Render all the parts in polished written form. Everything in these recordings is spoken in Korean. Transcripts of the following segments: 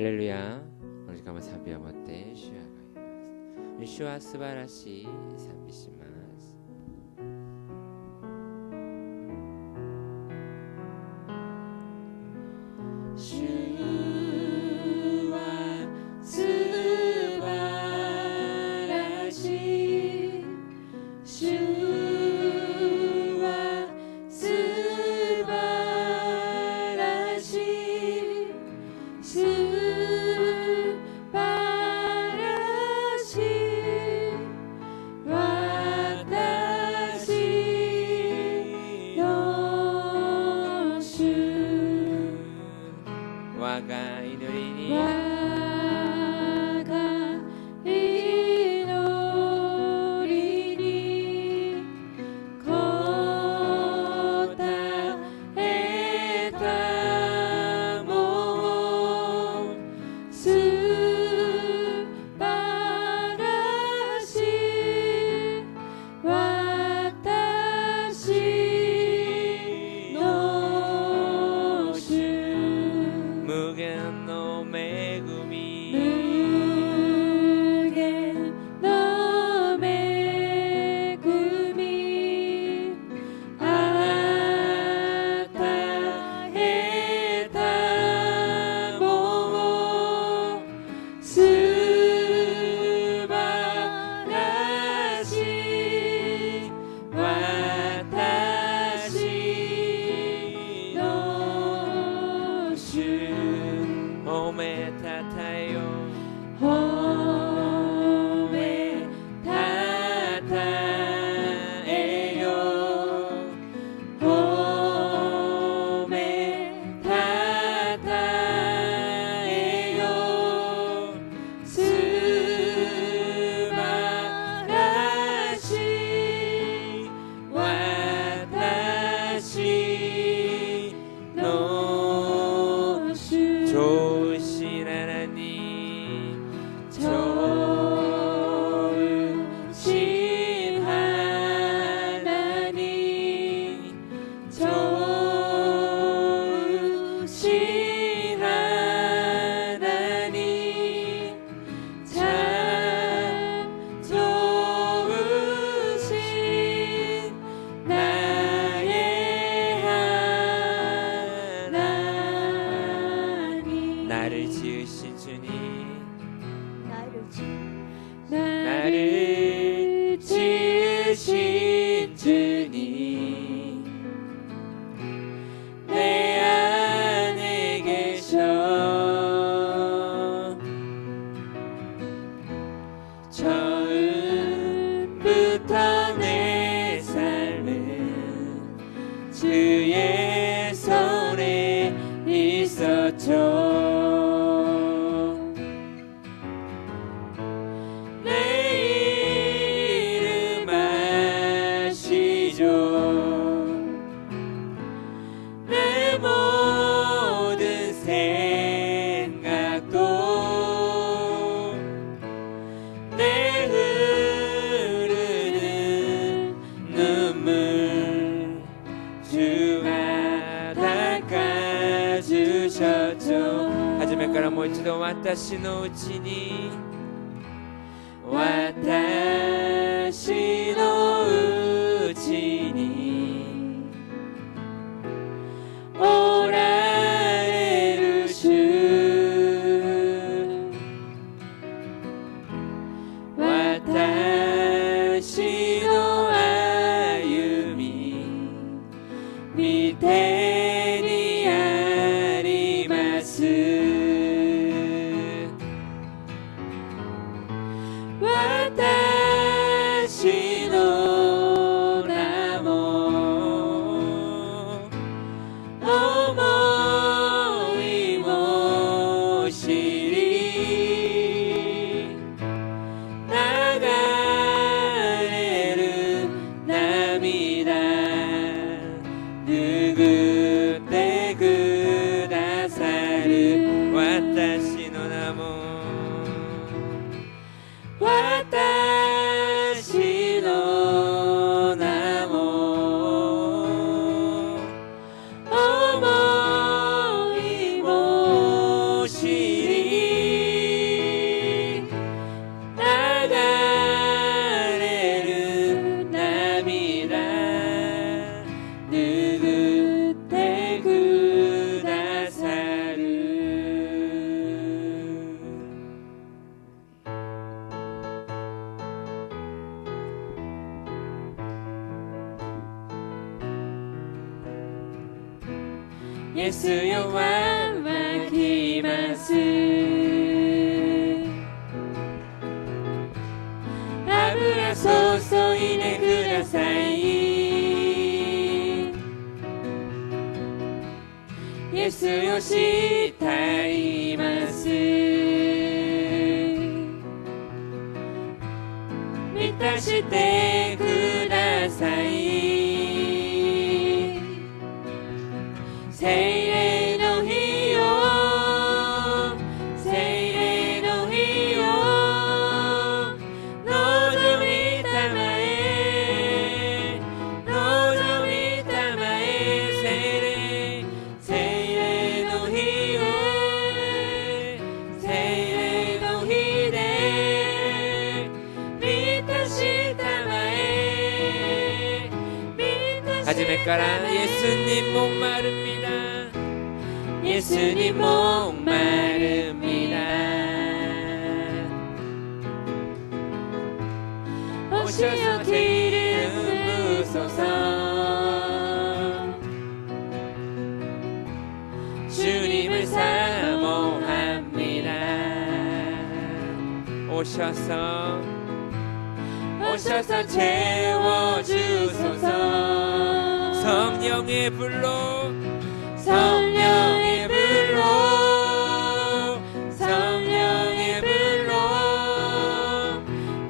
ハレルヤ。この時間も賛美を持って主は神、主は素晴らしい。賛美します。主は素晴らしい。主は素晴らしい。素晴らしい。私の主。我が祈りに答えたも素晴らしい。私の主。無限の恵み、無限の恵み、与えたも素晴らしい。私の主。褒めたたえよ、褒めたたえよ、褒めたたえよ。素晴らしい。私の主。調子ならに調子ならに調子ならにちゃん調子なえはなになる中心中になる中心中に내 안에 계셔 처음부터 내 삶은 주의 손에 있었죠. 내 이름 아시죠. 내 모든 생각도 내 흐르는 눈물 주가 닦아주셨죠. 初めからもう一度私のうちに私のうちにおられる主。私の歩み見てにあります。私の名も思いも知り流れる涙拭ってくださる。私の名も私の名も思いも知り 예수여 와마키마스油注いでくださいイエスよ慕います満たしてください聖霊の火よ聖霊の火よ望みたまえ望みたまえ聖霊聖霊の火よ聖霊の火で満たしたまえ初めからイエスに목마릅니다 예수님 목마릅니다 오셔서 길을 부소서 주님을 사모합니다 오셔서 채워주소서 성령의 불로 성령의 불로 성령의 불로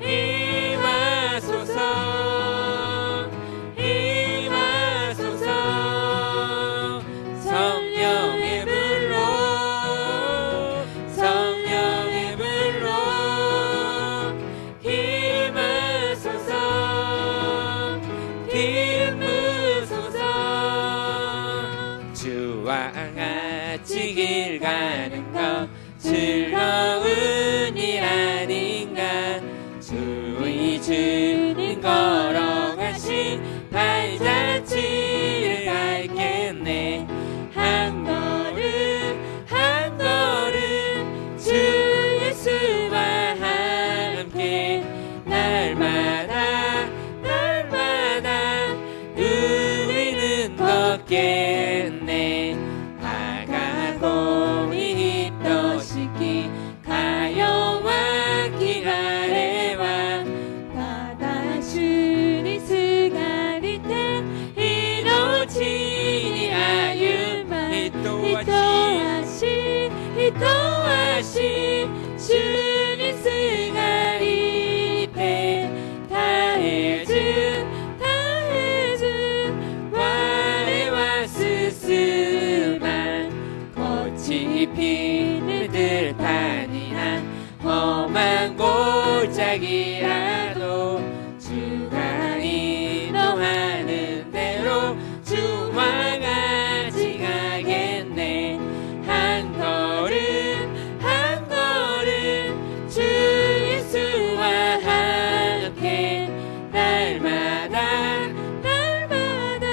임하소서 임하소서 성령의 불로 성령의 불로 임하소서 임으소서 주와 같이 길 가는 것 즐거운 일 아닌가 주의 주님 걸어가신 발자취를 밟겠네 한 걸음 한 걸음 주 예수와 함께 날마다 날마다 우리는 걷겠네 아가고이 히토시키 가요와 기가레와 다다슈니 스가리테 이노치니 아유마 히토아시 히토아시 주니 스가리테 다해준 다해준 와레와 스스만 꽃이 피는 들판이나 험한 골짜기라도 주가 인도하는 대로 주와 같이 가겠네 한 걸음 한 걸음 주 예수와 함께 날마다 날마다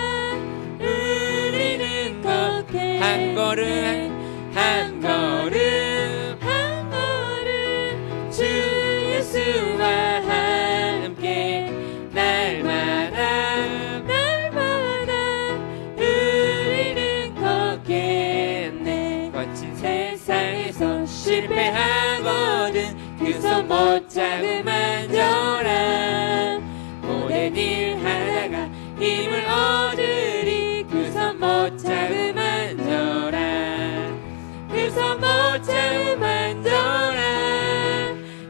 우리는 걷게 한 걸음 한 걸음 한 걸음 주 예수와 함께 날마다 날마다 우리는 걷겠네 거친 세상에서 실패하거든 그 손 못 잡으면 져라 오랜 일 하다가 힘을 얻으리 그 손 못 잡으면 져라 그 손 못 잡으면 져라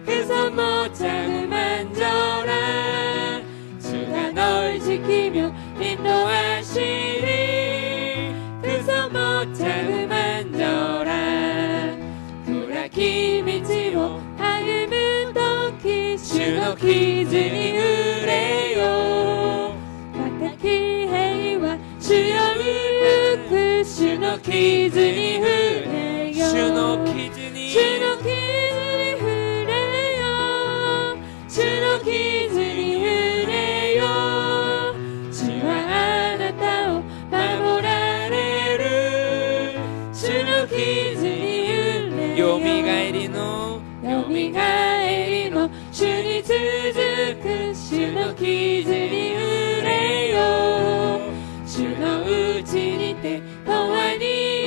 그 손 못 잡으면 져라 주가 널 지키며 인도하시리 그 손 못 잡으면 져라 구라기道歩む時主の傷に触れよ固き平和主よ吹く主の傷に触れよ主の傷に触れよ主の傷に触れよ主はあなたを守られる主の傷に触れよよみがえりの主に続く主の傷に触れよ主のうちにて永遠に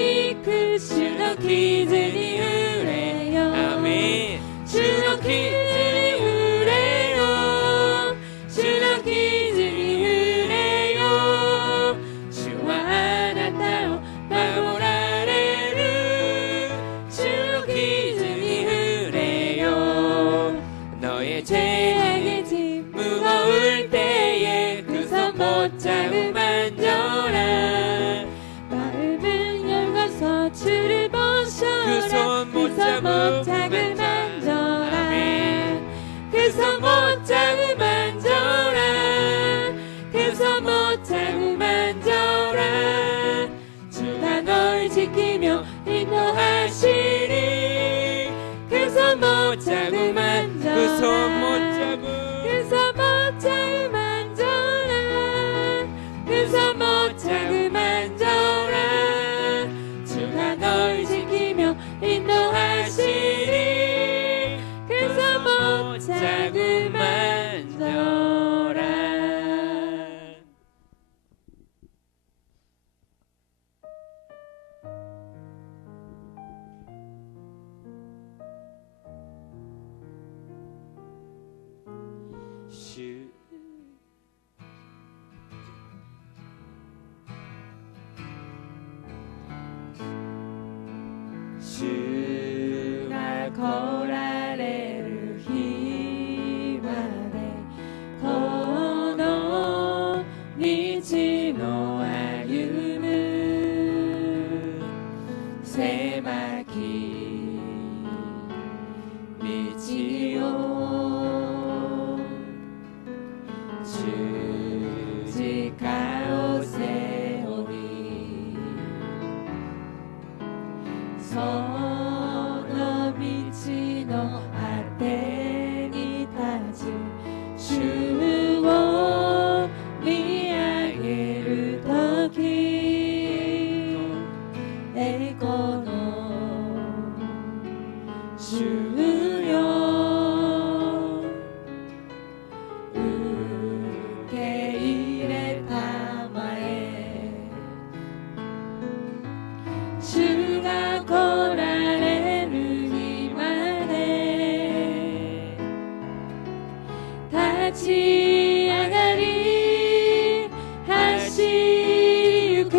못 자고 만져라 그 손 못 잡고 그 손 못 자고 만져라 그 손 못 자고 만져라 주가 널 지키며 인도하시리 그 손 못 자고 만져라 주가 고라레를 힘하네 고노 미치노 아유는 세마기 미치오 주지가오 세오리 소노 미치노 아테니 타즈 주오 미야게르 토키 에고노 주요 우케이레 타마에 주가 고라레를 임하네 다치 아가리 하시유크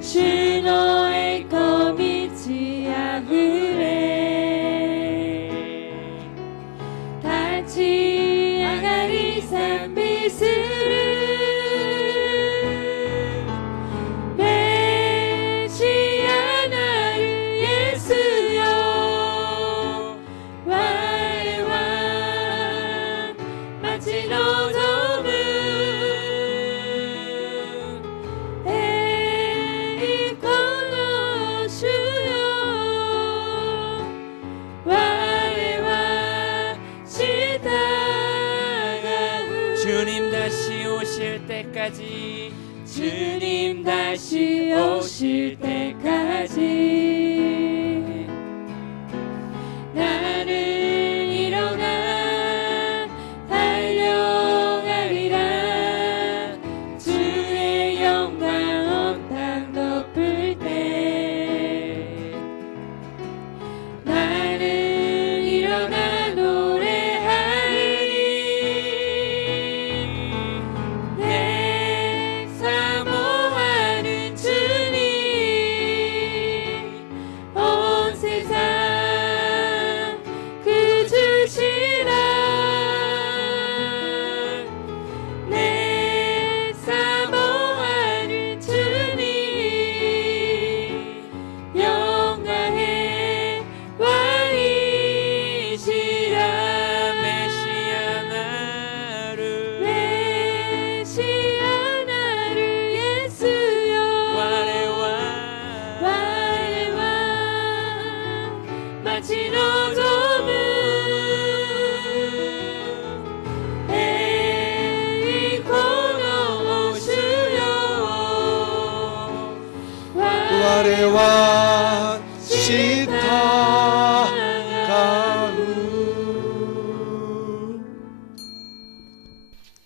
주노의 거미치 아흐레 다치 아가리 산비스르 주님 다시 오실 때까지 주님 다시 오실 때까지 나는 일어나 달려가리라 주의 영광 온 땅 덮을 때 나는 일어나 노래하리니 내 사모하는 주님 온 세상 그 주시라 내 사모하는 주님 영광의 왕이시라 메시아 나를 메시아 나를 예수여 와레와 와레와 마치 노조문 에이 고노 오슈요 와레와 시타가우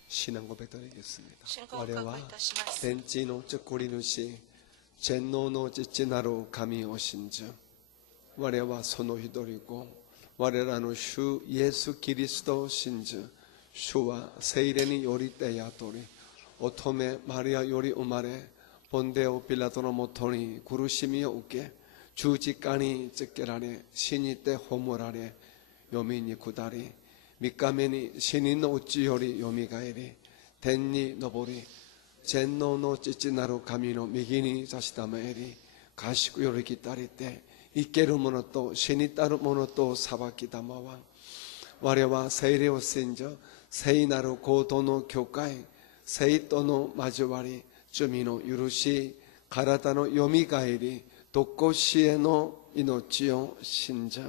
신앙 고백 드리겠습니다. 信仰を告白いたします。 天地のちこり主全能の父なる神を信じ我はその一人子我らの主イエス・キリストを信じ主は聖霊によりて雇り乙女マリアより生まれポンデオ・ピラトのもとに苦しみを受け十字架につけられ死にて葬られ読みに下り3日目に死人のうちよりよみがえり天に昇り全能の父なる神の右に差しまえり賢より来たりて生ける者と死にたる者と裁きたまわ我は聖霊を信じ聖なる皇統の教会聖との交わり罪の許し体のよみがえり常しえの命を信じ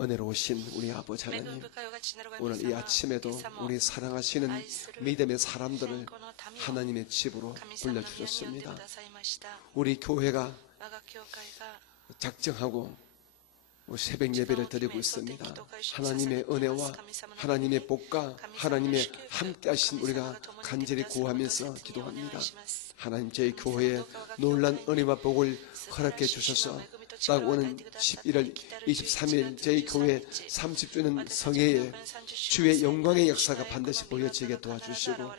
은혜로우신 우리 아버지 恵み 하나님, 深いおがちなる神 오늘 이 様 아침에도 今朝も 우리 사랑하시는 愛する 믿음의 사람들을 この民を 하나님의 집으로 神様の宮に呼んでく 불러주셨습니다. ださいました 우리 교회가 我が教会が 작정하고 새벽 예배를 드리고 있습니다. 하나님의 은혜와 하나님의 복과 하나님의 함께하신 우리가 간절히 구하면서 기도합니다. 하나님, 저희 교회에 놀란 은혜와 복을 허락해 주셔서 딱 오는 11월 23일 저희 교회 30주년 성회에 주의 영광의 역사가 반드시 보여지게 도와주시고,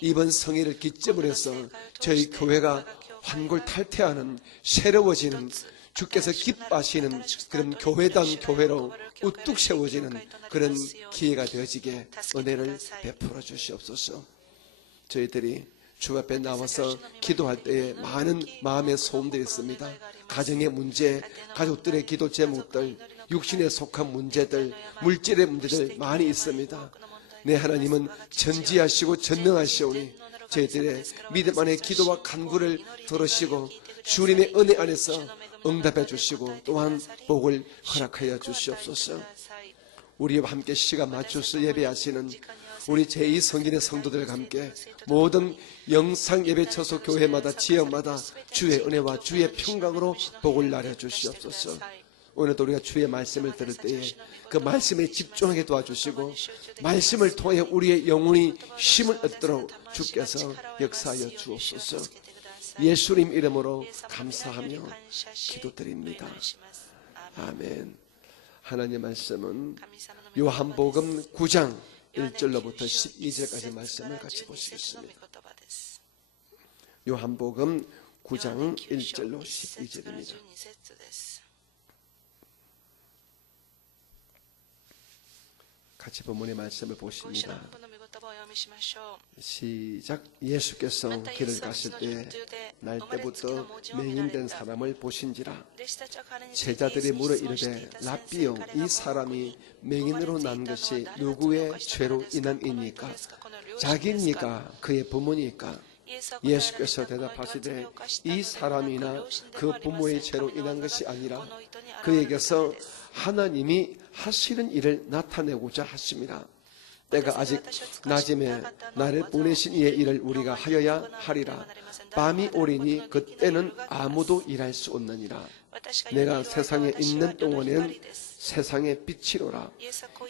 이번 성회를 기점으로 해서 저희 교회가 환골탈태하는 새로워지는, 주께서 기뻐하시는 그런 교회다운 교회로 우뚝 세워지는 그런 기회가 되어지게 은혜를 베풀어 주시옵소서. 저희들이 주 앞에 나와서 기도할 때에 많은 마음의 소음들이 있습니다. 가정의 문제, 가족들의 기도 제목들, 육신에 속한 문제들, 물질의 문제들 많이 있습니다. 네, 하나님은 전지하시고 전능하시오니 저희들의 믿음 안에 기도와 간구를 들으시고 주님의 은혜 안에서 응답해 주시고 또한 복을 허락하여 주시옵소서. 우리와 함께 시간 맞춰서 예배하시는 우리 제2성전의 성도들과 함께 모든 영상 예배 처소 교회마다 지역마다 주의 은혜와 주의 평강으로 복을 나려 주시옵소서. 오늘도 우리가 주의 말씀을 들을 때에 그 말씀에 집중하게 도와주시고 말씀을 통해 우리의 영혼이 힘을 얻도록 주께서 역사하여 주옵소서. 예수님 이름으로 감사하며 기도드립니다. 아멘. 하나님의 말씀은 요한복음 9장 1절로부터 12절까지 말씀을 같이 보시겠습니다. 요한복음 9장 1절로 12절입니다. 같이 본문의 말씀을 보십니다. 시작. 예수께서 길을 가실 때에 날 때부터 맹인된 사람을 보신지라. 제자들이 물어 이르되 랍비여, 이 사람이 맹인으로 난 것이 누구의 죄로 인함이니까? 자기입니까? 그의 부모니까? 예수께서 대답하시되 이 사람이나 그 부모의 죄로 인한 것이 아니라 그에게서 하나님이 하시는 일을 나타내고자 하심이라. 때가 아직 낮음에 나를 보내신 이의 일을 우리가 하여야 하리라. 밤이 오리니 그때는 아무도 일할 수 없느니라. 내가 세상에 있는 동안에는 세상의 빛이로라.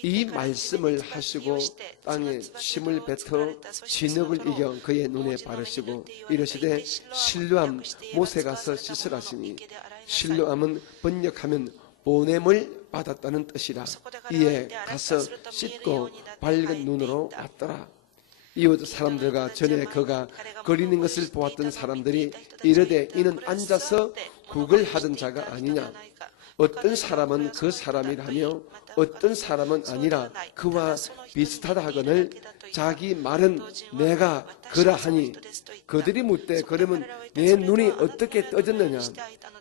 이 말씀을 하시고 땅에 심을 뱉어 진흙을 이겨 그의 눈에 바르시고 이르시되 실로암 못에 가서 씻으라시니, 실로암은 번역하면 보냄을 받았다는 뜻이라. 이에 가서 씻고 밝은 눈으로 왔더라. 이웃 사람들과 전에 그가 거리는 것을 보았던 사람들이 이르되 이는 앉아서 국을 하던 자가 아니냐. 어떤 사람은 그 사람이라며 어떤 사람은 아니라 그와 비슷하다 하거늘 자기 말은 내가 그러하니. 그들이 묻되 그러면 내 눈이 어떻게 떠졌느냐.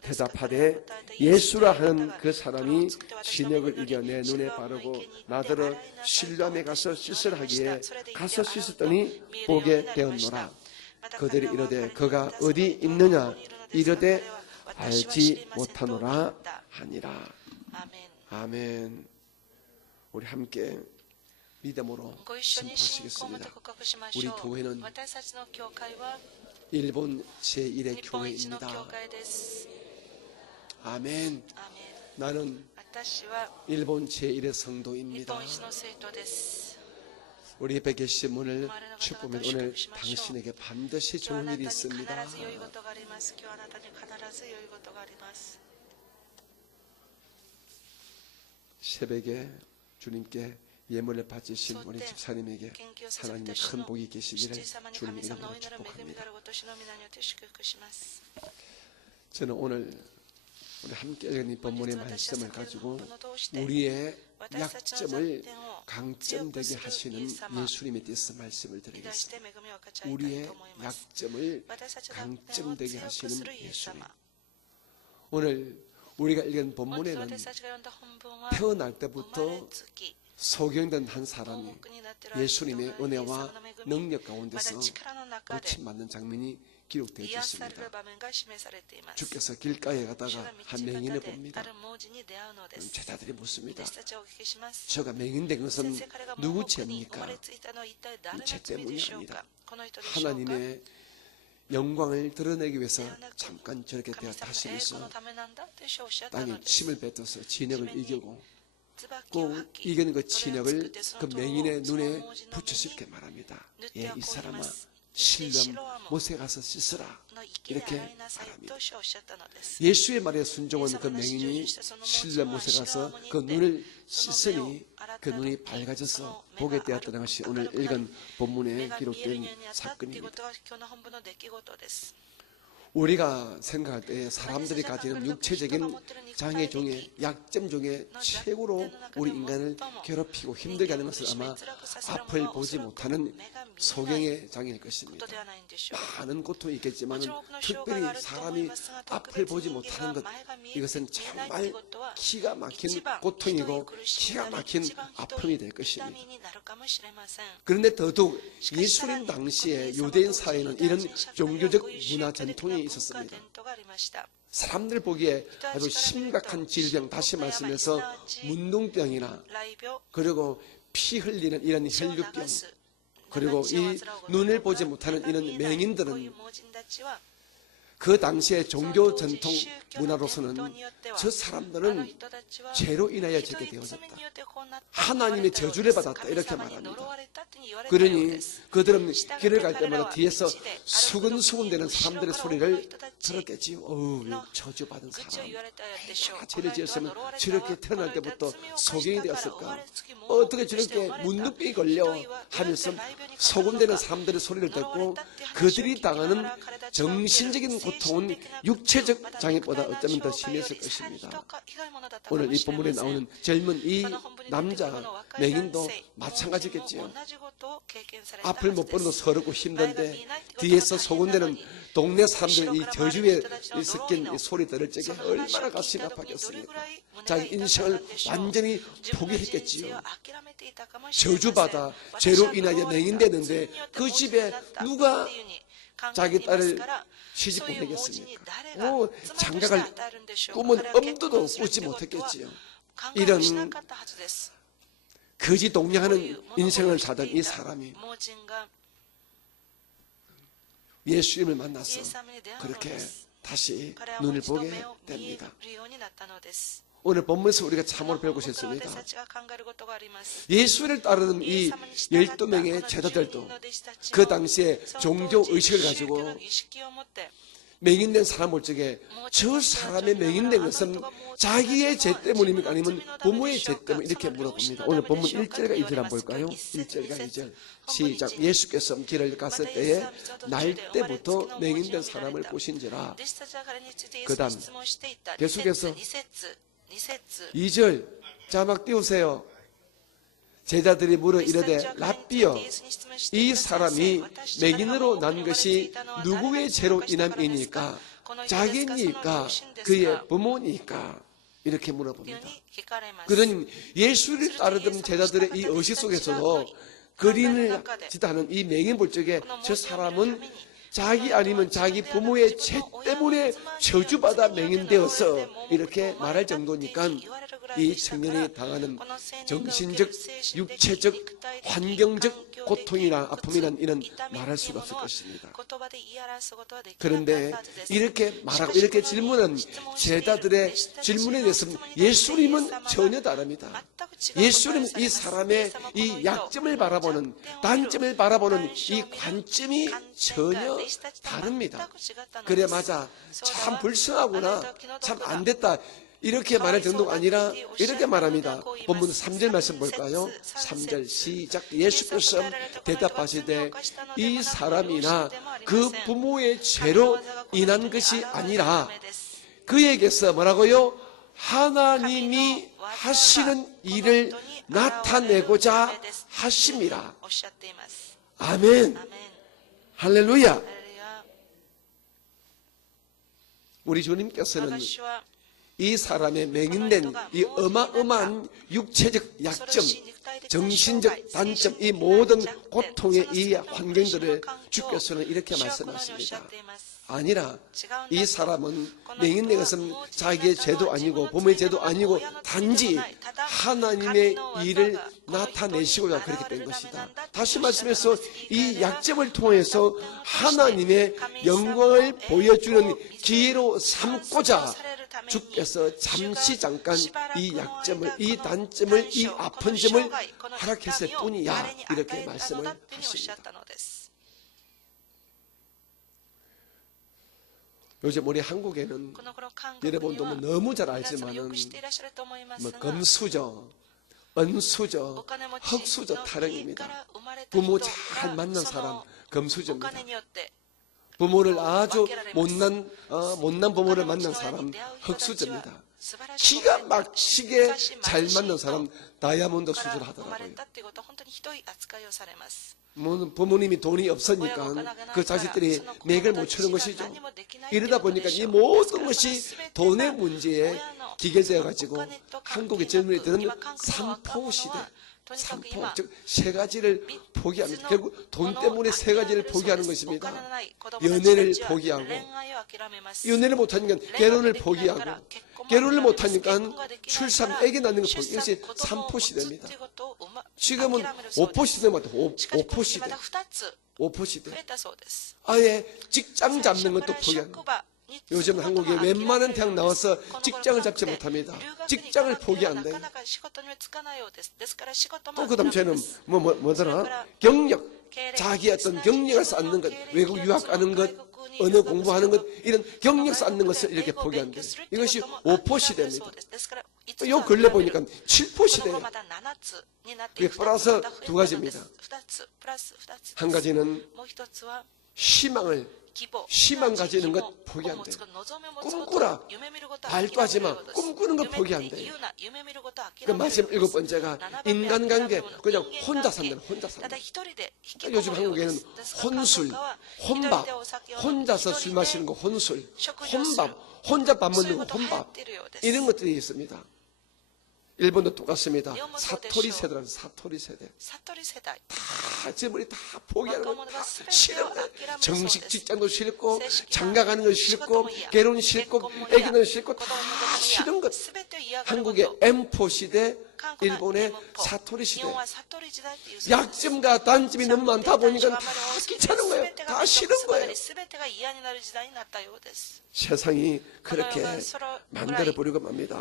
대답하되 예수라 하는 그 사람이 진흙을 이겨 내 눈에 바르고 나더러 실로암에 가서 씻으라 하기에 가서 씻었더니 보게 되었노라. 그들이 이르되 그가 어디 있느냐. 이르되 알지 못하노라 하니라. 아멘. 우리 함께 믿음으로 선포하시겠습니다. 우리 교회는 일본 제1의 교회입니다. 아멘. 나는 일본 제1의 성도입니다. 우리 옆에 계신 분을 축복하면 오늘 당신에게 반드시 좋은 일이 있습니다. 새벽에 주님께 예물을 바치신 우리 집사님에게 하나님의 큰 복이 계시기를 주님 이름으로 축복합니다. 저는 오늘 우리 함께 읽은 이 본문의 말씀을 가지고 우리의 약점을 강점되게 하시는 예수님에 대해서 말씀을 드리겠습니다. 우리의 약점을 강점되게 하시는 예수님. 오늘 우리가 읽은 본문에는 태어날 때부터 소경된 한 사람이 예수님의 은혜와 능력 가운데서 거침맞는 장면이 기록되어 癒され 있습니다. る場面が示されています。 주께서 길가에 主が 가다가 道 한 맹인을 端で 봅니다. ある盲人に出会うのです。 제자들이 묻습니다. 弟子たちはお聞きします。 저가 맹인된 先 것은 生、彼が盲 누구 目に生ま 죄입니까? れついたのは一体誰の 죄 罪でしょう 때문이 か 아니라 この人でしょうか 하나님의 영광을 드러내기 위해서 잠깐 저렇게 神様の栄光 대하시면서 のためなんだと主はおっしゃった 땅에 のです。 침을 뱉어서 진액을 이기고 椿を 꼭 吐き 이기는 그 それを作っ 진액을 てそ 그 の糖を 맹인의 その 눈에 盲人の目 붙여서 に 이렇게 말합니다. 塗って 예, はこ 이 う言い 사람아 ます。 실름 못에 가서 씻으라. の池で 이렇게 洗いなさい 말합니다. と主はおっしゃったのです。 예수의 말에 순종한 그 맹인이 실름 못에 가서 그 눈을 씻으니 그 눈이 밝아져서 보게 되었다는 것이 오늘 읽은 본문에 目が見える 기록된 ようになったっていうこ 사건입니다. とは今日の本部の出来事です。 우리가 생각할 때 사람들이 가지는 육체적인 장애 중에 약점 중에 최고로 우리 인간을 괴롭히고 힘들게 하는 것은 아마 앞을 보지 못하는 소경의 장애일 こ 것입니다. とではないんでしょう。 많은 고통이 も 있겠지만 ちろん多くの障害があ 특별히 ると思い 사람이 ますが、特 앞을 別 보지 人間 못하는 が 것 前が見える 이것은 見えないと 정말 いうことは 기가 막힌 一番 고통이고 人に苦しん 기가 だり 막힌 一番ひど 아픔이 될 い 것입니다. 痛みになるかもしれません。 그런데 더더욱 예수님 당시에 유대인 사회에는 이런 종교적 문화 전통이 文化 있었습니다. 伝統がありました。 사람들 보기에 아주 심각한 질병, 다시 말씀해서 문둥병이나 雷病、 그리고 피 흘리는 이런 血を流 혈류병 す 그리고 이 눈을 보지 못하는 이런 맹인들은 그 당시의 종교 전통 문화로서는 저 사람들은 죄로 인하여 짓게 되어졌다. 하나님의 저주를 받았다. 이렇게 말합니다. 그러니 그들은 길을 갈 때마다 뒤에서 수근수근 되는 사람들의 소리를 들었겠지요. 어우, 저주받은 사람. 얼마나 죄를 지었으면 저렇게 태어날 때부터 소경이 되었을까? 어떻게 저렇게 문둥병이 걸려? 하면서 소금되는 사람들의 소리를 듣고 그들이 당하는 정신적인 고통은 육체적 장애보다 어쩌면 더 심했을 것입니다. 오늘 이 본문에 나오는 젊은 이 남자 맹인도 마찬가지겠지요. 앞을 못 보는 거 서럽고 힘든데 뒤에서 소근되는 동네 사람들 이 저주에 섞인 이 소리 들을 적에 얼마나 가슴이 아팠겠습니까? 자기 인생을 완전히 포기했겠지요. 저주받아 죄로 인하여 맹인되는데 그 집에 누가 자기 딸을 시집 보내겠습니까? 장가갈 꿈은 엄두도 꾸지 못했겠지요. 이런 거지 동냥하는 인생을 사던 이 사람이 예수님을 만나서 그렇게 다시 눈을 보게 됩니다. 오늘 본문에서 우리가 참으로 배우고 싶습니다. 예수를 따르는 이 12명의 제자들도 그 당시에 종교 의식을 가지고 맹인된 사람 볼 적에 저 사람의 맹인된 것은 자기의 죄 때문입니까? 아니면 부모의 죄 때문에 이렇게 물어봅니다. 오늘 본문 1절과 2절 한번 볼까요? 1절과 2절 시작. 예수께서 길을 갔을 때에 날 때부터 맹인된 사람을 보신지라. 그 다음 계속해서 2절 자막 띄우세요. 제자들이 물어 이르되 랍비여 이 사람이 맹인으로 난 것이 누구의 죄로 인함이니까 자기니까 그의 부모니까 이렇게 물어봅니다. 그러니 예수를 따르던 제자들의 이 의식 속에서도 그림을 짓하는 이 맹인 볼 적에 저 사람은 자기 아니면 자기 부모의 죄 때문에 저주받아 맹인되어서 이렇게 말할 정도니까 이 청년이 당하는 정신적, 육체적, 환경적 고통이나 아픔이란 이런 말할 수가 없을 것입니다. 그런데 이렇게 말하고 이렇게 질문한 제자들의 질문에 대해서 예수님은 전혀 다릅니다. 예수님은 이 사람의 이 약점을 바라보는 단점을 바라보는 이 관점이 전혀 다릅니다. 그래 맞아 참 불쌍하구나 참 안됐다 이렇게 말할 정도가 아니라 이렇게 말합니다. 본문 3절 말씀 볼까요? 3절 시작. 예수께서 대답하시되 이 사람이나 그 부모의 죄로 인한 것이 아니라 그에게서 뭐라고요? 하나님이 하시는 일을 나타내고자 하심이라. 아멘. 할렐루야. 우리 주님께서는 이 사람의 맹인된 이 어마어마한 육체적 약점, 정신적 단점, 이 모든 고통의 이 환경들을 주께서는 이렇게 말씀하십니다. 아니라 이 사람은 맹인된 것은 자기의 죄도 아니고 부모의 죄도 아니고 단지 하나님의 일을 나타내시고자 그렇게 된 것이다. 다시 말씀해서 이 약점을 통해서 하나님의 영광을 보여주는 기회로 삼고자 주께서 잠깐 이 약점을, 이 단점을, 이 아픈 점을 허락했을 뿐이야, 이렇게 말씀을 하십니다. 요즘 우리 한국에는 여러분도 너무 잘 알지만은 뭐 금수저, 은수저, 흙수저 타령입니다. 부모 잘 만난 사람 금수저입니다. 부모를 아주 못난 부모를 만난 사람 흙수저입니다. 기가 막히게 잘 만난 사람 다이아몬드 수술하더라고요. 부모님이 돈이 없으니까 그 자식들이 맥을 못 치는 것이죠. 이러다 보니까 이 모든 것이 돈의 문제에 기결되어 가지고 한국의 젊은이들은 삼포시대, 삼포, 즉 세 가지를 포기합니다. 결국 돈 때문에 세 가지를 포기하는 것입니다. 연애를 포기하고, 연애를 못하니까 결혼을 포기하고, 결혼을 못하니까 출산, 아기 낳는 걸 포기. 이것이 삼포시대입니다. 지금은 오포시대입니다. 오포시대. 오포시대. 아예 직장 잡는 것도 포기합니다. 요즘 한국에 웬만한 대학 나와서 직장을 잡지 못합니다. 직장을 포기한대. 또 그 다음 저는 뭐더라? 경력. 자기 어떤 경력을 쌓는 것, 외국 유학 가는 것, 언어 공부하는 것, 이런 경력 쌓는 것을 이렇게 포기한대. 이것이 5포시대입니다. 요 근래 보니까 7포시대예요. 그게 플러스 두 가지입니다. 한 가지는 희망 가지는 것 포기한대. 꿈꾸라. 말도 하지 마. 꿈꾸는 것 포기한대. 그 마지막 7번째가 인간관계. 그냥 혼자 산다. 혼자 산다. 요즘 한국에는 혼술, 혼밥, 혼자서 술 마시는 거 혼술, 혼밥, 혼자 밥 먹는 거 혼밥, 이런 것들이 있습니다. 일본도 똑같습니다. 사토리 세대라는 사토리 세대. 다 지금 다 포기하는 거 다 싫은 거예요. 정식 직장도 싫고, 장가가는 거 싫고, 결혼 싫고, 애기는 싫고, 다 싫은 것. 한국의 M4 시대, 일본의 사토리 시대. 약점과 단점이 너무 많다 보니까 다 귀찮은 거예요. 다 싫은 거예요. 세상이 그렇게 만들어버리고 맙니다.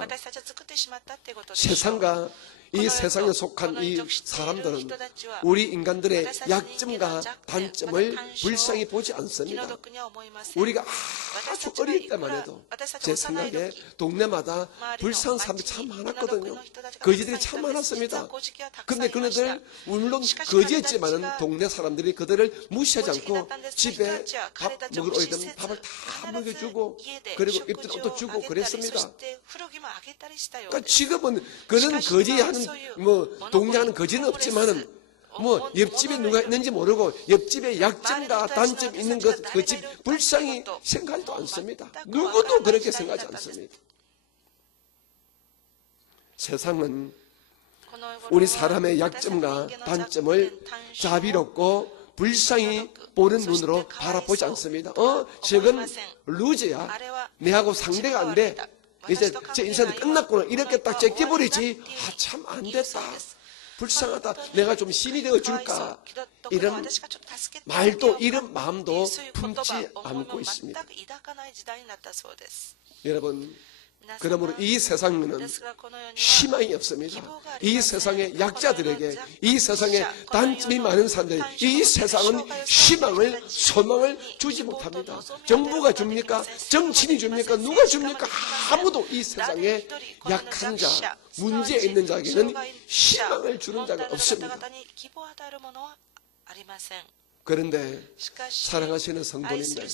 세상과 이 세상에 속한 이 사람들은 우리 인간들의 약점과 단점을 불쌍히 보지 않습니다. 우리가 아주 어릴 때만 해도 제 생각에 동네마다 불쌍한 사람들이 참 많았거든요. 거지들이 참 많았습니다. 그런데 그네들 물론 거지였지만 동네 사람들이 그들을 무시하지 않고 집에 밥 먹으러 오게 되면 밥을 다 먹여주고, 그리고 입던 옷도 주고 그랬습니다. 그러니까 지금은 그런 거지하는 동네하는 거지는 없지만은 옆집에 누가 있는지 모르고 옆집에 약점과 단점 있는 것 그 집 불쌍히 생각도 않습니다. 누구도 그렇게 생각하지 않습니다. 세상은 우리 사람의 약점과 단점을 자비롭고 불쌍히 보는 눈으로 바라보지 않습니다. 저건 루즈야. 내하고 상대가 안 돼. 이제 제 인생이 끝났구나. 이렇게 딱 제껴버리지. 참 안 됐다. 불쌍하다. 내가 좀 힘이 되어 줄까. 이런 말도 이런 마음도 품지 않고 있습니다. 여러분, 그러므로 이 세상에는 희망이 없습니다. 이 세상의 약자들에게, 이 세상에 단점이 많은 사람들, 이 세상은 희망을, 소망을 주지 못합니다. 정부가 줍니까? 정치인이 줍니까? 누가 줍니까? 아무도 이 세상에 약한 자, 문제 있는 자에게는 희망을 주는 자가 없습니다. 그런데 사랑하시는 성도님들,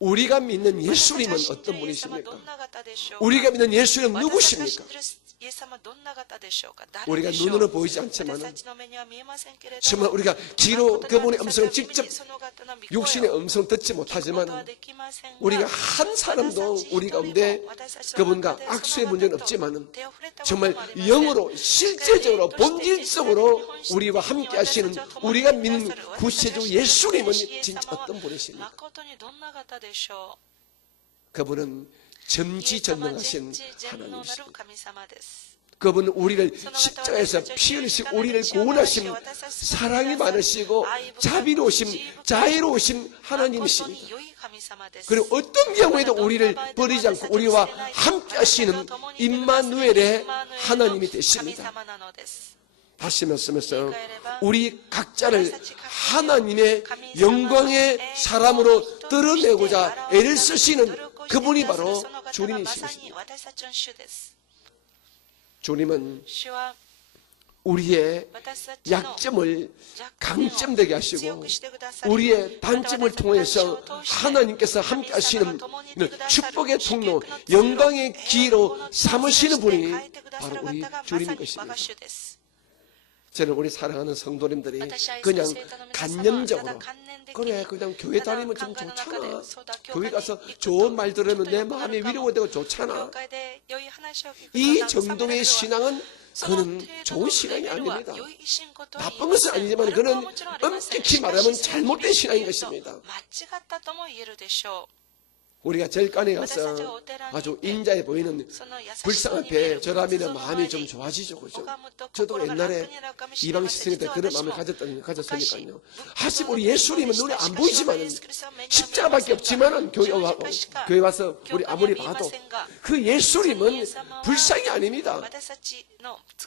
우리가 믿는 예수님은 어떤 분이십니까? 우리가 믿는 예수님은 누구십니까? 우리가 눈으로 보이지 않지만 정말 우리가 귀로 그분의 음성을 직접 육신의 음성을 듣지 못하지만 우리가 한 사람도 우리 가운데 그분과 악수의 문제는 없지만 정말 영으로 실제적으로 본질적으로 우리와 함께 하시는 우리가 믿는 구세주 예수님은 진짜 어떤 분이십니까? 그분은 전지전능하신 하나님이십니다. 그분은 우리를 십자가에서 피 흘리시고 우리를 구원하신 사랑이 많으시고 자비로우심, 자애로우신 하나님이십니다. 그리고 어떤 경우에도 우리를 버리지 않고 우리와 함께 하시는 임마누엘의 하나님이 되십니다. 다시 말씀해서 우리 각자를 하나님의 영광의 사람으로 드러내고자 애를 쓰시는 그분이 바로 주님이십니다. 주님은 우리의 약점을 강점되게 하시고 우리의 단점을 통해서 하나님께서 함께 하시는 축복의 통로, 영광의 기로 삼으시는 분이 바로 우리 주님인 것입니다. 저는 우리 사랑하는 성도님들이 그냥 간념적으로 그래 그냥 교회 다니면 좀 좋잖아, 교회 가서 좋은 말 들으면 내 마음이 위로되고 좋잖아, 이 정도의 신앙은 그는 좋은 신앙이 아닙니다. 나쁜 것은 아니지만 그는 엄격히 말하면 잘못된 신앙인 것입니다. 우리가 절간에 가서 아주 인자해 보이는 불상 앞에 절하면 마음이 좀 좋아지죠, 그죠? 저도 옛날에 이방 시승일 때 그런 마음을 가졌으니까요. 하지만 우리 예수님은 눈에 안 보이지만은 십자가밖에 없지만은 교회 와서 우리 아무리 봐도 그 예수님은 불상이 아닙니다.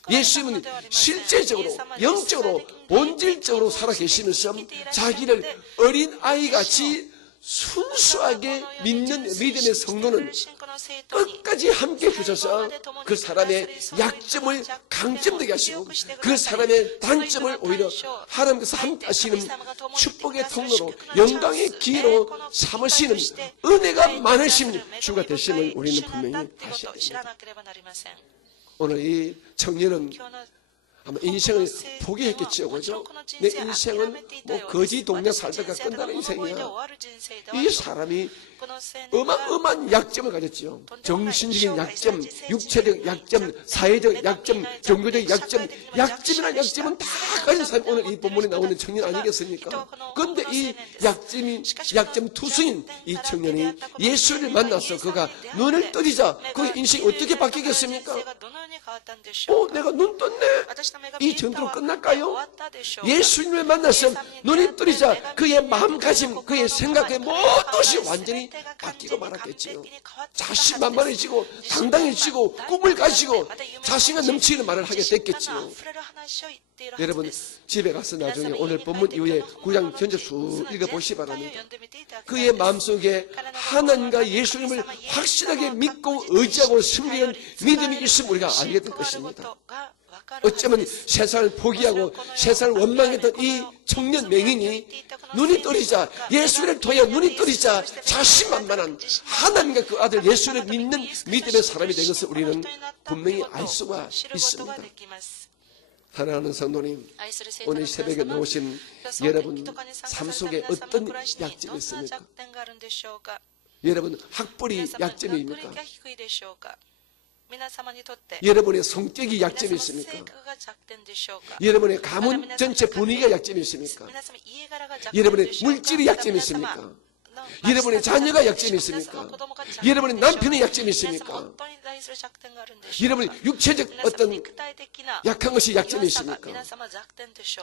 예수님은 실제적으로 영적으로 본질적으로 살아계시면서 자기를 어린 아이같이 순수하게 믿는 믿음의 성도는 끝까지 함께 해주셔서 그 사람의 약점을 강점되게 하시고 그 사람의 단점을 오히려 하나님께서 함께 하시는 축복의 통로로 영광의 기회로 삼으시는 은혜가 많으신 주가 되심을 우리는 분명히 아셔야 됩니다. 오늘 이 청년은 아마 인생을 포기했겠죠, 그죠? 내 인생은 뭐 거지 동네 살다가 끝나는 인생이야. 이 사람이 어마어마한 약점을 가졌죠. 정신적인 약점, 육체적 약점, 사회적 약점, 종교적 약점, 약점이란 약점은 다 가진 사람이 오늘 이 본문에 나오는 청년 아니겠습니까? 그런데 이 약점 투성인 이 청년이 예수를 만나서 그가 눈을 떠리자 그의 인생이 어떻게 바뀌겠습니까? 내가 눈 떴네. 이 전투로 끝날까요? 예수님을 만나서 눈이 뜨리자 그의 마음가짐, 그의 생각, 그의 모든 것이 완전히 바뀌고 말았겠지요. 자신만만해지고 당당해지고 꿈을 가지고 자신감 넘치는 말을 하게 됐겠지요. 여러분 집에 가서 나중에 오늘 본문 이후에 9장 전체 쭉 읽어보시기 바랍니다. 그의 마음속에 하나님과 예수님을 확실하게 믿고 의지하고 섬기는 믿음이 있으면 우리가 알게 될 것입니다. 어쩌면 세상을 포기하고 세상을 원망했던 이 청년 맹인이 눈이 떠리자 예수를 통해 눈이 떠리자 자신만만한 하나님과 그 아들 예수를 믿는 믿음의 사람이 된 것을 우리는 분명히 알 수가 있습니다. 사랑하는 성도님, 오늘 새벽에 나오신 여러분 삶 속에 어떤 약점이 있습니까? 여러분 학벌이 약점입니까? 여러분의 성격이 약점이 있습니까? 여러분의 가문 전체 분위기가 약점이 있습니까? 여러분의 물질이 약점이 있습니까? 여러분의 자녀가 약점이 있습니까? 여러분의 남편의 약점이 있습니까? 여러분의 육체적 어떤 약한 것이 약점이 있습니까?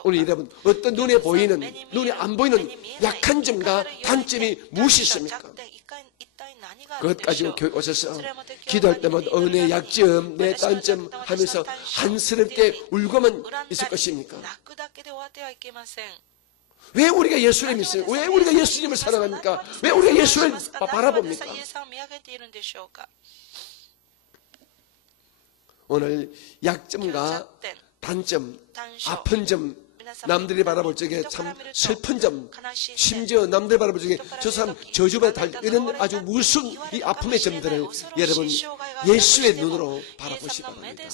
오늘 여러분 어떤 눈에 보이는 눈에 안 보이는 약한 점과 단점이 무엇이 있습니까? 그것 가지고 교회 오셔서 기도할 때마다 내 약점, 내 단점 하면서 한스럽게 울고만 있을 것입니까? 왜 우리가 예수를 믿습니까? 왜 우리가 예수님을 사랑합니까? 왜 우리가 예수를 바라봅니까? 오늘 약점과 단점, 아픈 점, 남들이 바라볼 적에 참 슬픈 점, 심지어 남들이 바라볼 적에 저 사람 저주받아 이런 아주 무서운 이 아픔의 점들을 여러분 예수의 눈으로 바라보시기 바랍니다.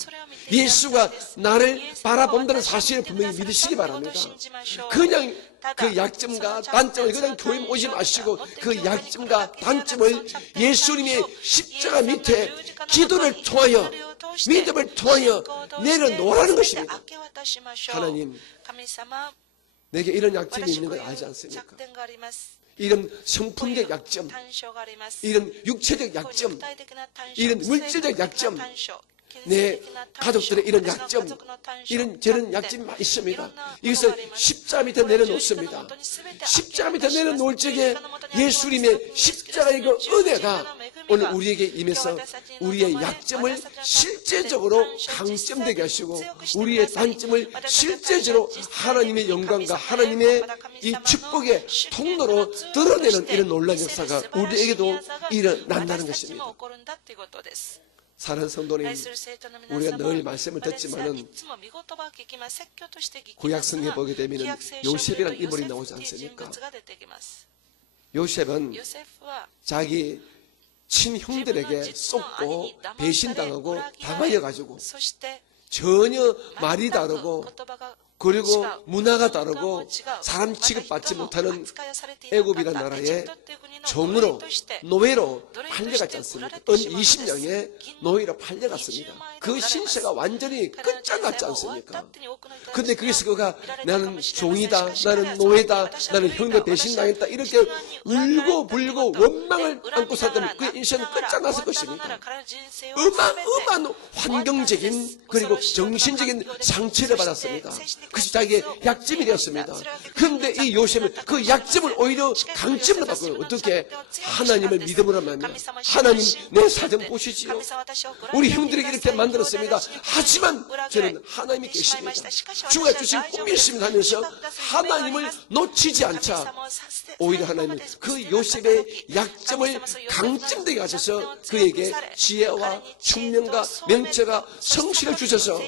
예수가 나를 바라본다는 사실을 분명히 믿으시기 바랍니다. 그냥 그 약점과 단점을 그냥 교회 오지 마시고 그 약점과 단점을 예수님의 십자가 밑에 기도를 통하여 믿음을 통하여 내려놓으라는 것입니다. 하나님, 내게 이런 약점이 있는 걸 알지 않습니까? 이런 성품적 약점, 이런 육체적 약점, 이런 물질적 약점, 내 가족들의 이런 약점, 이런 저런 약점이 많이 있습니다. 이것을 십자가 밑에 내려놓습니다. 십자가 밑에 내려놓을 적에 예수님의 십자가의 그 은혜가 오늘 우리에게 임해서 우리의 약점을 실제적으로 강점되게 하시고 우리의 단점을 실제적으로 하나님의 영광과 하나님의 이 축복의 통로로 드러내는 이런 놀라운 역사가 우리에게도 일어난다는 것입니다. 사랑하는 성도님, 우리가 늘 말씀을 듣지만은 구약 성경에 보게 되면 요셉이라는 인물이 나오지 않습니까? 요셉은 자기 친형들에게 쏟고 배신당하고 당하여가지고 전혀 말이 다르고 그리고 문화가 다르고 사람 취급받지 못하는 애굽이라는 나라의 종으로 노예로 팔려갔지 않습니까? 은 20년에 노예로 팔려갔습니다. 그 신세가 완전히 끝장났지 않습니까? 근데 거기서 그가 나는 종이다, 나는 노예다, 나는 형들 배신당했다 이렇게 울고 불고 원망을 안고 살던 그 인생은 끝장났을 것입니다. 어마어마한 환경적인 그리고 정신적인 상처를 받았습니다. 그것이 자기의 약점이 되었습니다. 그런데 이 요셉은 그 약점을 오히려 강점으로 바꿔요. 어떻게? 하나님을 믿음으로 하면 하나님 내 사정 보시지요. 우리 형들에게 이렇게 만들었습니다. 하지만 저는 하나님이 계십니다. 주가 주신 꿈이 있습니다 하면서 하나님을 놓치지 않자 오히려 하나님은 그 요셉의 약점을 강점되게 하셔서 그에게 지혜와 총명과 명철과 성실을 주셔서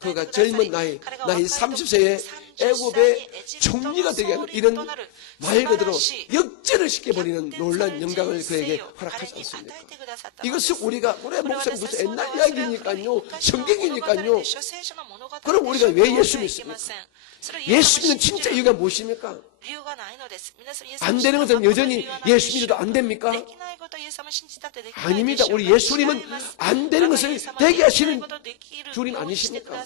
그가 젊은 나이 30세에 애굽의 총리가 되게 하는 이런 말 그대로 역전을 시켜버리는 놀라운 영광을 그에게 허락하지 않습니까? 이것은 우리가 목사님 무슨 옛날 이야기니까요, 성경이니까요. 그럼 우리가 왜 예수 믿습니까? 예수 믿는 진짜 이유가 무엇입니까? 안 되는 것은 여전히 예수 믿어도 안 됩니까? 아닙니다. 우리 예수님은 안 되는 것을 되게 하시는 주님 아니십니까?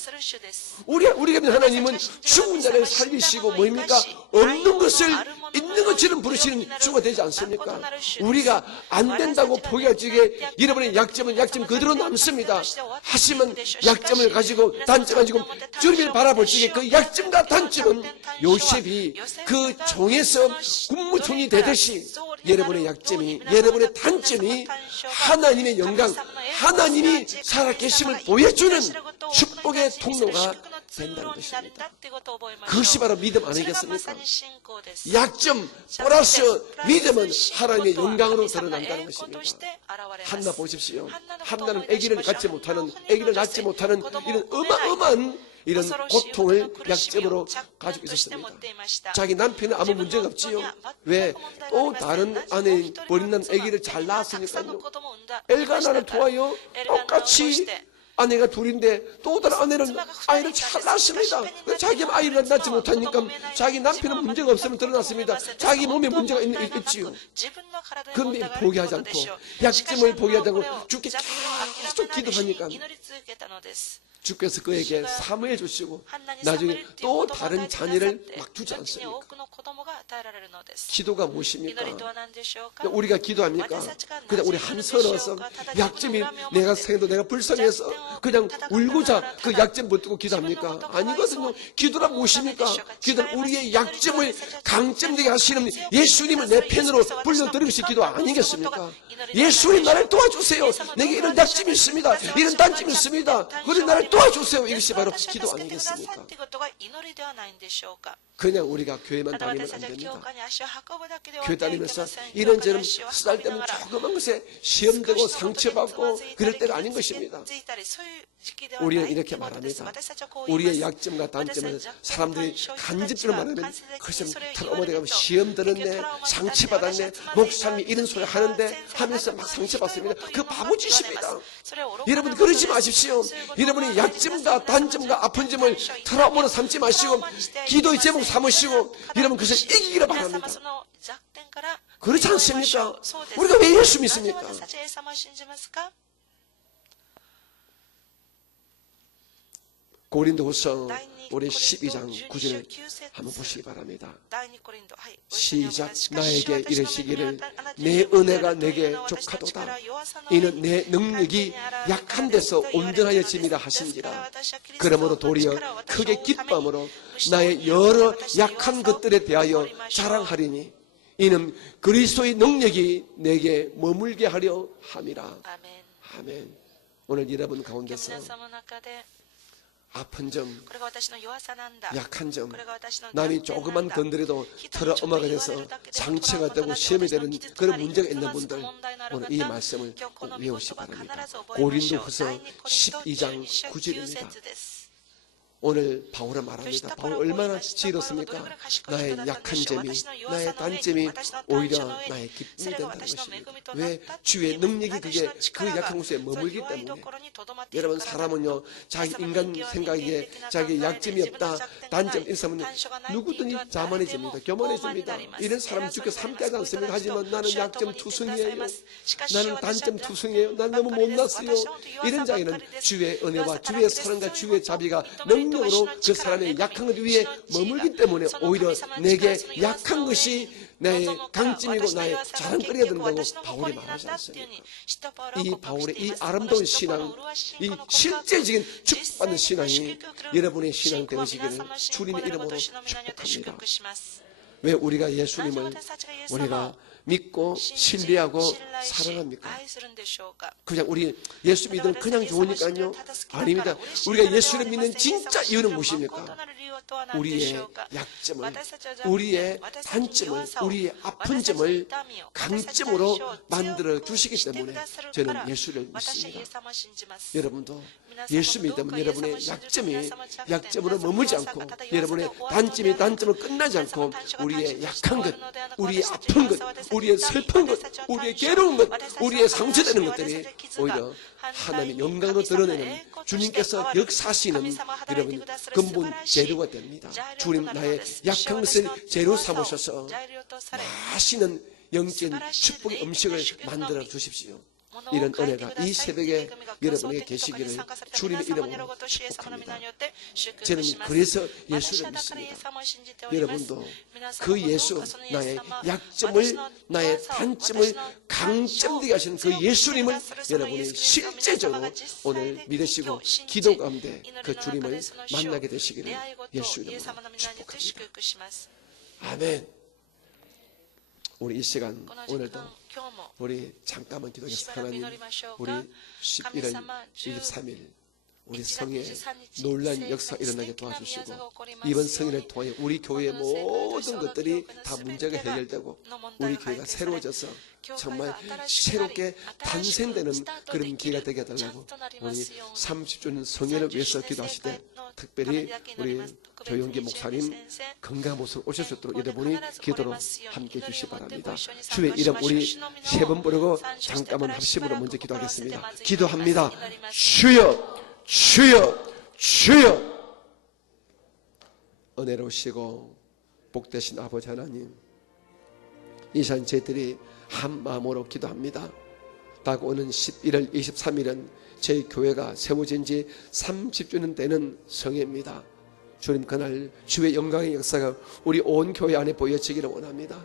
우리가 믿는 하나님은 죽은 자를 살리시고 뭐입니까? 없는 것을 있는 것처럼 부르시는 주가 되지 않습니까? 우리가 안 된다고 포기할 적에 여러분의 약점은 약점 그대로 남습니다. 하지만 약점을 가지고 단점 가지고 주님을 바라볼 적에 그 약점과 단점은 요셉이 그 종에서 국무총리 되듯이 여러분의 약점이 여러분의 단점이 하나님의 영광 하나님이 살아계심을 보여주는 축복의 통로가 된다는 것입니다. 그것이 바로 믿음 아니겠습니까? 약점 플러스 믿음은 하나님의 영광으로 드러난다는 것입니다. 한나 보십시오. 한나는 아기를 낳지 못하는 이런 어마어마한 이런 고통을 약점으로 가지고 있었습니다. 자기 남편은 아무 문제가 없지요. 왜? 또 다른 아내인 버린난 아기를 잘 낳았으니까요. 엘가나를 도와요. 똑같이 아내가 둘인데 또 다른 아내는 아이를 잘 낳습니다. 자기 아이를 낳지 못하니까 자기 남편은 문제가 없으면 드러났습니다. 자기 몸에 문제가 있지요. 그런데 포기하지 않고 약점을 포기하지 않고 주께 계속 기도하니까 주께서 그에게 사모해 주시고 나중에 또 다른 자녀를 막 주지 않습니까? 기도가 무엇입니까? 우리가 기도합니까? 그냥 우리 한서러워서 약점이 내가 생겨도 내가 불쌍해서 그냥 울고자 그 약점 붙들고 기도합니까? 아니거든요. 기도란 무엇입니까? 기도는 우리의 약점을 강점되게 하시는 예수님을 내 편으로 불러들이는 것이 기도 아니겠습니까? 예수님 나를 도와주세요. 내게 이런 약점이 있습니다. 이런 단점이 있습니다. 그래 나를 도와주세요. 이것이 바로 기도 아니겠습니까? 그냥 우리가 교회만 다니면 안 됩니다. 교회 다니면서 이런저런 쓰잘데없는 조그만 것에 시험되고 상처받고 그럴 때가 아닌 것입니다. 우리는 이렇게 말합니다. 우리의 약점과 단점은 사람들이 간접적으로 말하면 그것은 어머니 가면 시험 들었네, 상처받았네, 목사님이 이런 소리 하는데 하면서 막 상처받습니다. 그 바보짓입니다. 여러분 그러지 마십시오. 여러분의 약점과 단점과 아픈 점을 트라우마로 삼지 마시고 기도의 제목 삼으시고 여러분 그것을 이기기를 바랍니다. 그렇지 않습니까? 우리가 왜 예수 믿습니까? 고린도후서 우리 12장 9절 한번 보시기 바랍니다. 시작. 나에게 이르시기를 내 은혜가 내게 족하도다. 이는 내 능력이 약한 데서 온전하여짐이라 하신지라. 그러므로 도리어 크게 기쁨으로 나의 여러 약한 것들에 대하여 자랑하리니 이는 그리스도의 능력이 내게 머물게 하려 함이라. 아멘. 오늘 여러분 가운데서 아픈 점, 약한 점, 남이 조금만 건드려도 트라우마가 돼서 상처가 되고 시험이 되는 그런 문제가 있는 분들, 오늘 이 말씀을 꼭 외우시기 바랍니다. 고린도후서 12장 9절입니다. 오늘 바울은 말합니다. 바울 얼마나 지혜롭습니까? 나의 약한 점이, 나의 단점이 오히려 나의 기쁨이 된다는 것입니다. 왜? 주의 능력이 그게 그 약한 곳에 머물기 때문에. 여러분, 사람은요, 자기 인간 생각에 자기 약점이 없다, 단점 있으면 누구든지 자만해집니다. 교만해집니다. 이런 사람 죽게 삼가지 않습니다. 하지만 나는 약점 투성이에요. 나는 단점 투성이에요. 난 너무 못났어요. 이런 자에는 주의 은혜와 주의 사랑과 주의 자비가 능력으로 그 사람의 약한 것 위에 머물기 때문에 오히려 내게 약한 것이 나의 강점이고 나의 자랑거리가 된다고 바울이 말하지 않습니까? 이 바울의 이 아름다운 신앙, 이 실제적인 축복받는 신앙이 여러분의 신앙 되시기를 주님의 이름으로 축복합니다. 왜 우리가 예수님을 우리가 믿고 신뢰하고 사랑합니까? 그냥 우리 예수 믿으면 그냥 좋으니까요? 아닙니다. 우리가 예수를 믿는 진짜 이유는 무엇입니까? 우리의 약점을, 우리의 단점을, 우리의 아픈 점을 강점으로 만들어 주시기 때문에 저는 예수를 믿습니다. 여러분도 예수 믿으면 여러분의 약점으로 머물지 않고 여러분의 단점으로 끝나지 않고 우리의 약한 것, 우리의 아픈 것, 우리의 슬픈 것, 우리의 괴로운 것, 우리의 상처되는 것들이 오히려 하나님의 영광으로 드러내는 주님께서 역사하시는 여러분 근본 재료가 됩니다. 주님 나의 약한 것을 재료 삼으셔서 맛있는 영적인 축복의 음식을 만들어 주십시오. 이런 은혜가 이 새벽에 여러분에게 계시기를 주님의 이름으로 축복합니다. 저는 그래서 예수를 믿습니다. 여러분도 그 예수, 나의 약점을, 나의 단점을 강점되게 하시는 그 예수님을 여러분이 실제적으로 오늘 믿으시고 기도 가운데 그 주님을 만나게 되시기를 예수 이름으로 축복합니다. 아멘. 우리 이 시간 오늘도 우리 잠깐만 기도하겠습니다. 하나님, 우리 11월 23일 우리 성에 놀라운 역사가 일어나게 도와주시고 이번 성인을 통해 우리 교회의 모든 것들이 다 문제가 해결되고 우리 교회가 새로워져서 정말 새롭게 탄생되는 그런 기회가 되게 해달라고 우리 30주년 성회를 위해서 기도하실 때 특별히 우리 조영기 목사님 건강한 모습 오실 수 있도록 여러분이 기도로 함께 해주시기 바랍니다. 주의 이름 우리 세 번 부르고 잠깐만 합심으로 먼저 기도하겠습니다. 기도합니다. 주여, 주여, 주여. 은혜로우시고 복되신 아버지 하나님, 이 시간 저희들이 한 마음으로 기도합니다. 다가오는 11월 23일은 저희 교회가 세워진 지 30주년 되는 성회입니다. 주님, 그날 주의 영광의 역사가 우리 온 교회 안에 보여지기를 원합니다.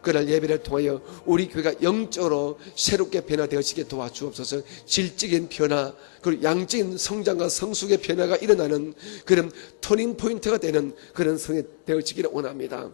그날 예배를 통하여 우리 교회가 영적으로 새롭게 변화되어지게 도와주옵소서. 질적인 변화, 그리고 양적인 성장과 성숙의 변화가 일어나는 그런 터닝 포인트가 되는 그런 성회 되어지기를 원합니다.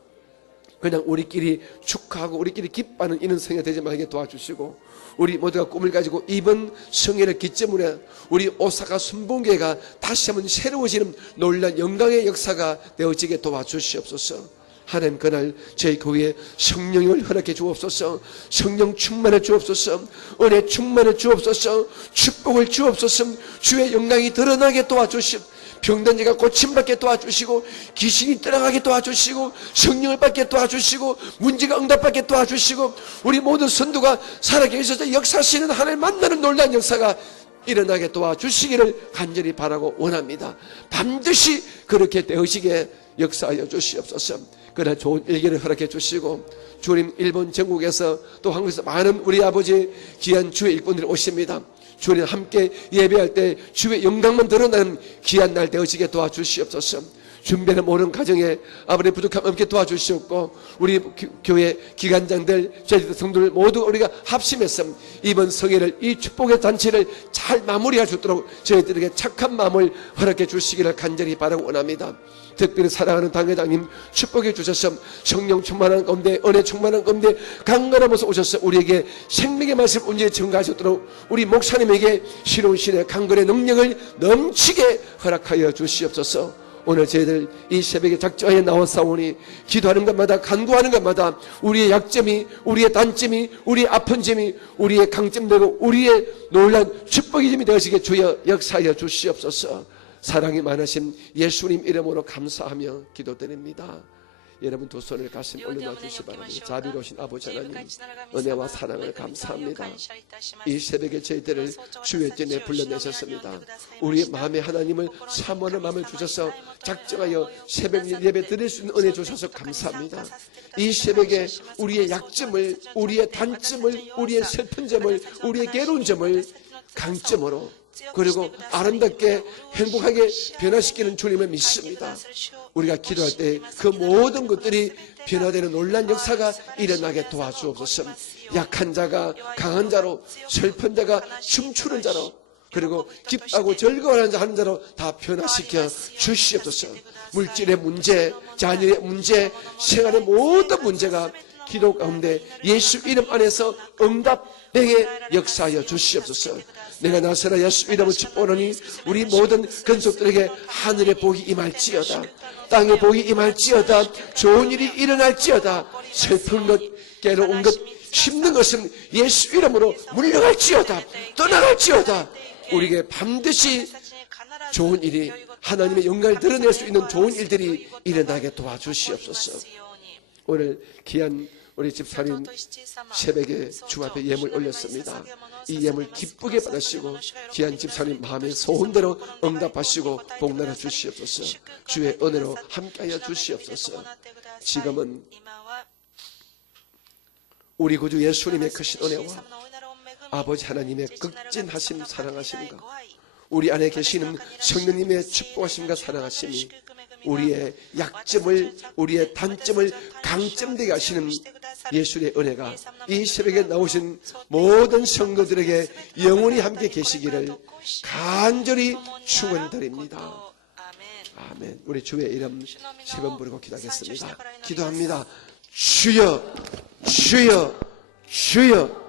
그냥 우리끼리 축하하고 우리끼리 기뻐하는 이런 성회 되지 말게 도와주시고 우리 모두가 꿈을 가지고 이번 성회를 기점으로 우리 오사카 순봉교회가 다시 한번 새로워지는 놀라운 영광의 역사가 되어지게 도와주시옵소서. 하나님, 그날 저희 교회에 성령을 허락해 주옵소서. 성령 충만해 주옵소서. 은혜 충만해 주옵소서. 축복을 주옵소서. 주의 영광이 드러나게 도와주시옵소서. 병든 자가 고침받게 도와주시고 귀신이 떠나가게 도와주시고 성령을 받게 도와주시고 문제가 응답받게 도와주시고 우리 모든 선두가 살아계셔서 역사하시는 하나님 만나는 놀라운 역사가 일어나게 도와주시기를 간절히 바라고 원합니다. 반드시 그렇게 되어지게 역사하여 주시옵소서. 그러나 좋은 일기를 허락해 주시고 주님, 일본 전국에서 또 한국에서 많은 우리 아버지 귀한 주의 일꾼들이 오십니다. 주님 함께 예배할 때 주의 영광만 드러나는 귀한 날 되어지게 도와주시옵소서. 준비하는 모든 가정에 아버지 부족함 없게 도와주시옵고, 우리 교회 기관장들, 저희들 성도들 모두 우리가 합심해서 이번 성회를, 이 축복의 잔치를 잘 마무리할 수 있도록 저희들에게 착한 마음을 허락해 주시기를 간절히 바라고 원합니다. 특별히 사랑하는 당회장님 축복해 주셔서 성령 충만한 가운데, 은혜 충만한 가운데 강건한 모습 오셔서 우리에게 생명의 말씀 온전히 증가하셨도록 우리 목사님에게 새로운 신의 강건의 능력을 넘치게 허락하여 주시옵소서. 오늘 저희들 이 새벽에 작정하여 나와싸우니 기도하는 것마다, 간구하는 것마다 우리의 약점이, 우리의 단점이, 우리의 아픈 점이 우리의 강점되고 우리의 놀란 축복의 점이 되어지게 주여 역사하여 주시옵소서. 사랑이 많으신 예수님 이름으로 감사하며 기도드립니다. 여러분 두 손을 가슴 올려놔 주시기 바랍니다. 자비로우신 아버지 하나님, 은혜와 사랑을 감사합니다. 이 새벽에 저희들을 주의 전에 불러내셨습니다. 우리 마음에 하나님을 사모하는 마음을 주셔서 작정하여 새벽 예배 드릴 수 있는 은혜 주셔서 감사합니다. 이 새벽에 우리의 약점을, 우리의 단점을, 우리의 슬픈 점을, 우리의 괴로운 점을 강점으로, 그리고 아름답게 행복하게 변화시키는 주님을 믿습니다. 우리가 기도할 때 그 모든 것들이 변화되는 놀라운 역사가 일어나게 도와주옵소서. 약한 자가 강한 자로, 슬픈 자가 춤추는 자로, 그리고 기뻐하고 즐거워하는 자로 다 변화시켜 주시옵소서. 물질의 문제, 자녀의 문제, 생활의 모든 문제가 기도 가운데 예수 이름 안에서 응답되게 역사하여 주시옵소서. 내가 나서라 예수 이름으로 축복하니 우리 모든 근속들에게 하늘의 복이 임할지어다, 땅의 복이 임할지어다, 좋은 일이 일어날지어다, 슬픈 것, 괴로운 것, 힘든 것은 예수 이름으로 물러갈지어다, 떠나갈지어다. 우리에게 반드시 좋은 일이, 하나님의 영광을 드러낼 수 있는 좋은 일들이 일어나게 도와주시옵소서. 오늘 귀한 우리 집사님 새벽에 주 앞에 예물 올렸습니다. 이 예물 기쁘게 받으시고 귀한 집사님 마음의 소원대로 응답하시고 복나라 주시옵소서. 주의 은혜로 함께하여 주시옵소서. 지금은 우리 구주 예수님의 크신 은혜와 아버지 하나님의 극진하심, 사랑하심과 우리 안에 계시는 성령님의 축복하심과 사랑하심이 우리의 약점을, 우리의 단점을 강점되게 하시는 예수의 은혜가 이 새벽에 나오신 모든 성도들에게 영원히 함께 계시기를 간절히 축원드립니다. 아멘. 우리 주의 이름 세 번 부르고 기도하겠습니다. 기도합니다. 주여, 주여, 주여.